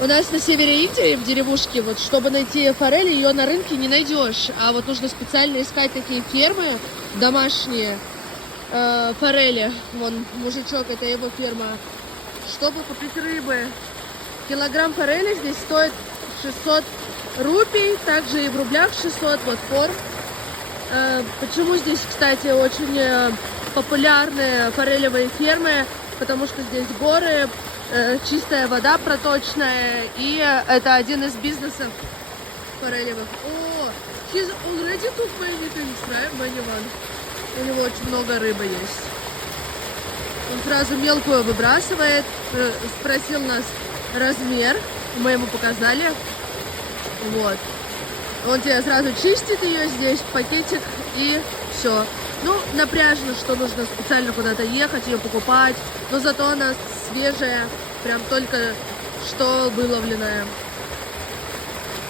У нас на севере Индии, в деревушке, вот, чтобы найти форель, ее на рынке не найдешь. А вот нужно специально искать такие фермы домашние, форели. Вон, мужичок, это его ферма. Чтобы купить рыбы. Килограмм форели здесь стоит 600 рупий, также и в рублях 600, вот форм. Почему здесь, кстати, очень популярны форелевые фермы? Потому что здесь горы, чистая вода проточная, и это один из бизнесов форелевых. О, he's already took many things, right? Many one. У него очень много рыбы есть. Он сразу мелкую выбрасывает, спросил нас размер, мы ему показали. Вот. Он тебе сразу чистит ее здесь, пакетик, и все. Ну, напряжно, что нужно специально куда-то ехать, ее покупать. Но зато она свежая, прям только что выловленная.